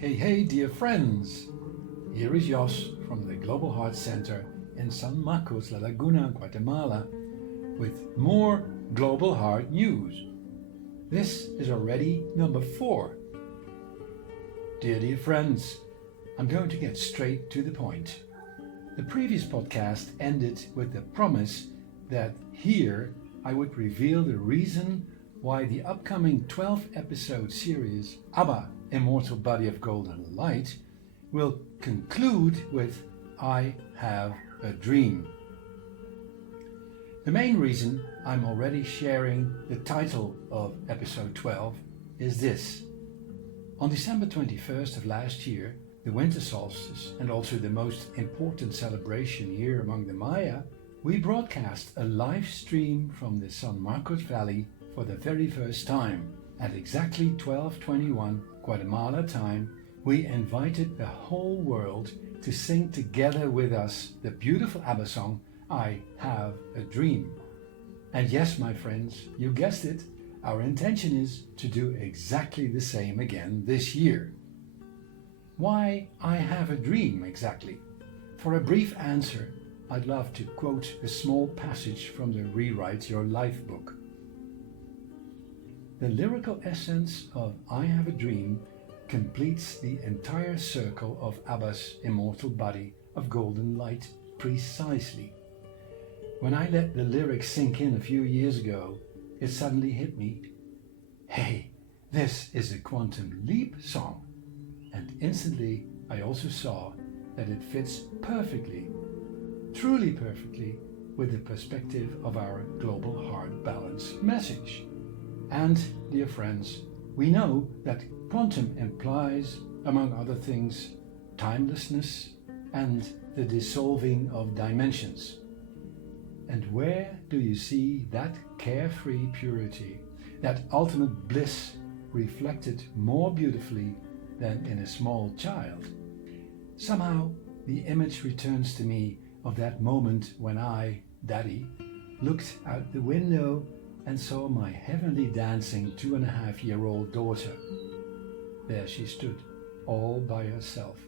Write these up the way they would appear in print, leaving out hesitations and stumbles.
Hey, dear friends! Here is Jos from the Global Heart Center in San Marcos, La Laguna, Guatemala, with more Global Heart news. This is already number 4. Dear friends, I'm going to get straight to the point. The previous podcast ended with the promise that here I would reveal the reason why the upcoming 12-episode series ABBA Immortal Body of Golden Light will conclude with I Have a Dream. The main reason I'm already sharing the title of episode 12 is this. On December 21st of last year, the winter solstice and also the most important celebration here among the Maya, we broadcast a live stream from the San Marcos Valley for the very first time. At exactly 12:21 Guatemala time, we invited the whole world to sing together with us the beautiful ABBA song, I Have a Dream. And yes, my friends, you guessed it, our intention is to do exactly the same again this year. Why I Have a Dream exactly? For a brief answer, I'd love to quote a small passage from the Rewrite Your Life book. The lyrical essence of I Have a Dream completes the entire circle of ABBA's Immortal Body of Golden Light precisely. When I let the lyrics sink in a few years ago, it suddenly hit me. Hey, this is a Quantum Leap song. And instantly I also saw that it fits perfectly, truly perfectly, with the perspective of our Global Heart Balance message. And, dear friends, we know that quantum implies, among other things, timelessness and the dissolving of dimensions. And where do you see that carefree purity, that ultimate bliss reflected more beautifully than in a small child? Somehow the image returns to me of that moment when I, Daddy, looked out the window and saw my heavenly dancing 2.5-year-old daughter. There she stood, all by herself,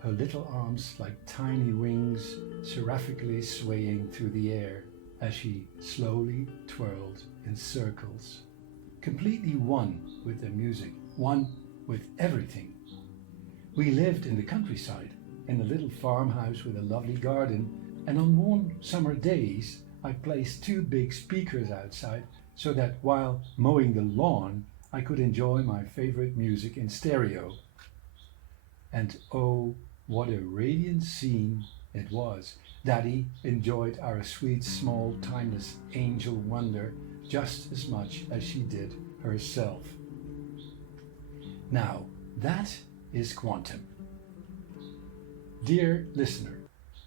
her little arms like tiny wings seraphically swaying through the air as she slowly twirled in circles, completely one with the music, one with everything. We lived in the countryside, in a little farmhouse with a lovely garden, and on warm summer days I placed 2 big speakers outside so that while mowing the lawn I could enjoy my favorite music in stereo. And oh, what a radiant scene it was. Daddy enjoyed our sweet, small, timeless angel wonder just as much as she did herself. Now, that is quantum. Dear listener,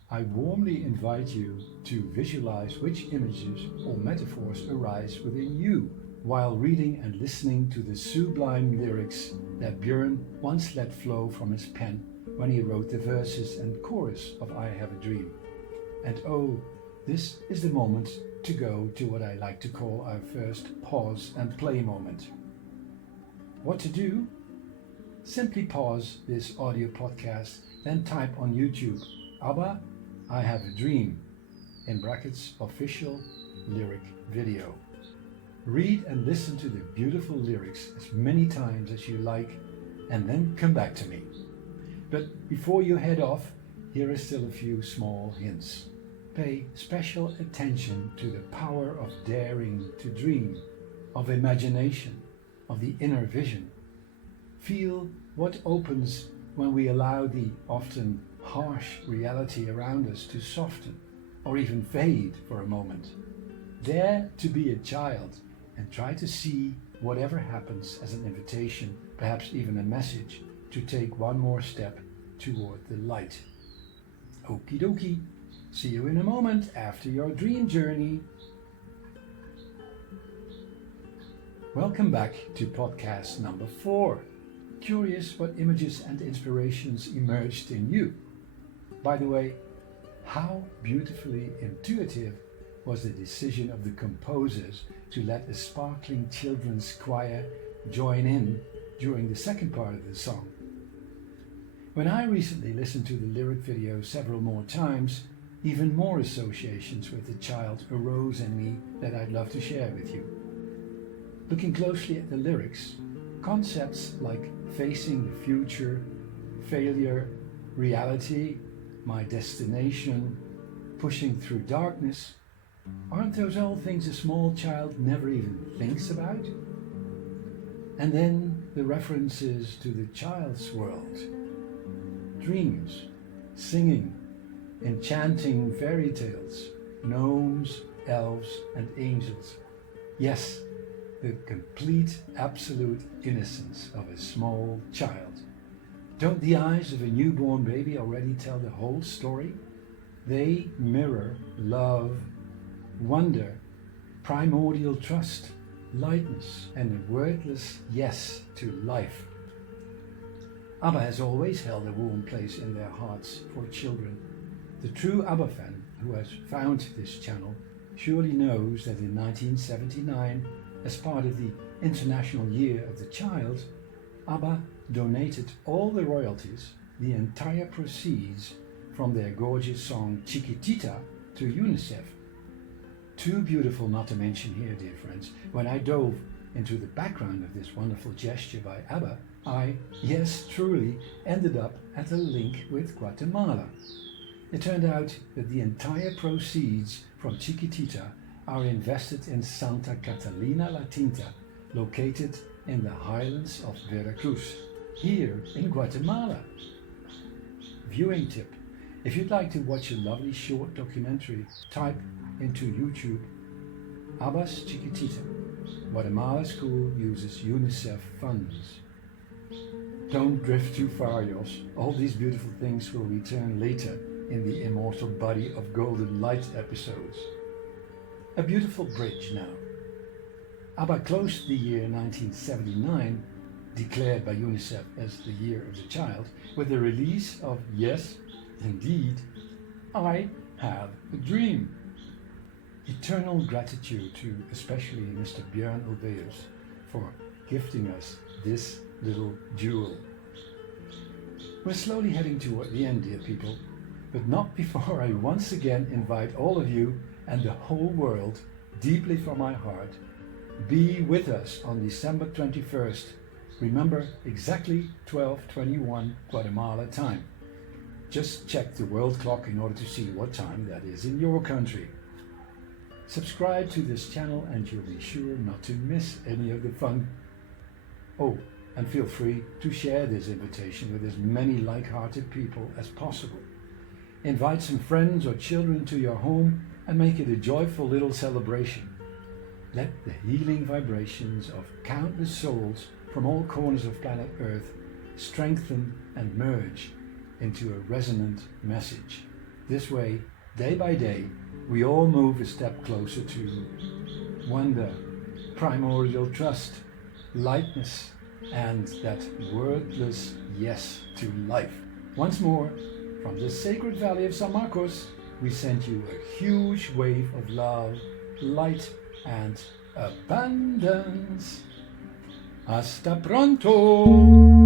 I warmly invite you to visualize which images or metaphors arise within you while reading and listening to the sublime lyrics that Björn once let flow from his pen when he wrote the verses and chorus of I Have a Dream. And oh, this is the moment to go to what I like to call our first pause and play moment. What to do? Simply pause this audio podcast, then type on YouTube, ABBA I Have a Dream, in brackets official lyric video. Read and listen to the beautiful lyrics as many times as you like, and then come back to me. But before you head off, here are still a few small hints. Pay special attention to the power of daring to dream, of imagination, of the inner vision. Feel what opens when we allow the often harsh reality around us to soften or even fade for a moment. Dare to be a child and try to see whatever happens as an invitation, perhaps even a message, to take one more step toward the light. Okie dokie, see you in a moment after your dream journey. Welcome back to podcast number 4. Curious what images and inspirations emerged in you. By the way, how beautifully intuitive was the decision of the composers to let a sparkling children's choir join in during the second part of the song. When I recently listened to the lyric video several more times, even more associations with the child arose in me that I'd love to share with you. Looking closely at the lyrics, concepts like facing the future, failure, reality, my destination, pushing through darkness, aren't those all things a small child never even thinks about? And then the references to the child's world. Dreams, singing, enchanting fairy tales, gnomes, elves and angels. Yes, the complete, absolute innocence of a small child. Don't the eyes of a newborn baby already tell the whole story? They mirror love, wonder, primordial trust, lightness and a wordless yes to life. ABBA has always held a warm place in their hearts for children. The true ABBA fan who has found this channel surely knows that in 1979, as part of the International Year of the Child, ABBA donated all the royalties, the entire proceeds from their gorgeous song Chiquitita, to UNICEF. Too beautiful not to mention here, dear friends. When I dove into the background of this wonderful gesture by ABBA, I, yes truly, ended up at a link with Guatemala. It turned out that the entire proceeds from Chiquitita are invested in Santa Catalina La Tinta, located in the highlands of Veracruz, here in Guatemala. Viewing tip: if you'd like to watch a lovely short documentary, type into YouTube ABBA's Chiquitita. Guatemala school uses UNICEF funds. Don't drift too far, Jos. All these beautiful things will return later in the Immortal Body of Golden Light episodes. A beautiful bridge now. ABBA closed the year 1979, declared by UNICEF as the Year of the Child, with the release of, yes, indeed, I Have a Dream. Eternal gratitude to especially Mr. Björn Ulvaeus for gifting us this little jewel. We're slowly heading toward the end, dear people, but not before I once again invite all of you and the whole world, deeply from my heart, be with us on December 21st. Remember, exactly 12:21 Guatemala time. Just check the world clock in order to see what time that is in your country. Subscribe to this channel and you'll be sure not to miss any of the fun. Oh, and feel free to share this invitation with as many like-hearted people as possible. Invite some friends or children to your home and make it a joyful little celebration. Let the healing vibrations of countless souls from all corners of planet Earth strengthen and merge into a resonant message. This way, day by day, we all move a step closer to wonder, primordial trust, lightness, and that wordless yes to life. Once more, from the sacred valley of San Marcos, we send you a huge wave of love, light, and abundance. Hasta pronto!